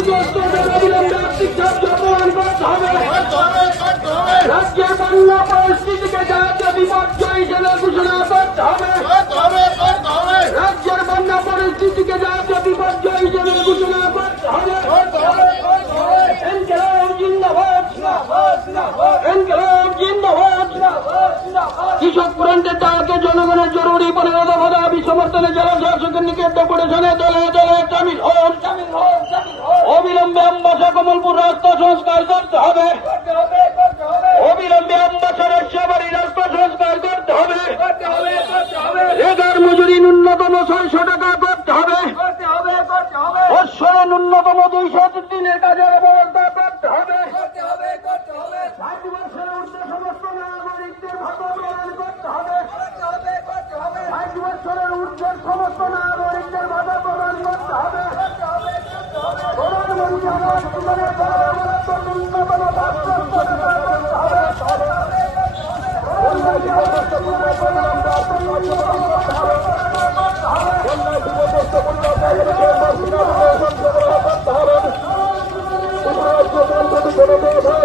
ক্ষতিগ্রস্ত জনবিলম্বে আর্থিক সাহায্য প্রদান করতে হবে। রাজ্যের বন্যা পরিস্থিতিকে জাতীয় বিপর্যয় হিসেবে ঘোষণা করতে হবে। রাজ্যের বন্যা পরিস্থিতিকে জাতীয় বিপর্যয় হিসেবে ঘোষণা করতে হবে। ইনকিলাব জিন্দাবাদ, ইনকিলাব জিন্দাবাদ। কৃষক ফ্রন্টের ডাকে জনগণের জরুরি 15 দফা দাবি সমর্থনে জেলা শাসকের নিকট ডেপুটেশনে দলে দলে সামিল হন। অবিলম্বে আমবাসা কমলপুর রাস্তা সংস্কার করতে হবে। অবিলম্বে আমবাসা রস্যাবাড়ি রাস্তা সংস্কার করতে হবে। রেগার মজুরি ন্যূনতম 600 টাকা করতে হবে। বৎসরে ন্যূনতম 200 দিনের কাজের ব্যবস্থা করতে হবে। 60 বছরের ঊর্ধ্বে সমস্ত নাগরিকদের ভাতা প্রদান করতে হবে। 60 বছরের ঊর্ধ্বের সমস্ত নাগরিকদের ভাতা প্রদান করতে হবে। প্রধানমন্ত্রী আবাস যোজনার বরাদ্দ ন্যূনতম 500 টাকা করতে হবে। বন্যায়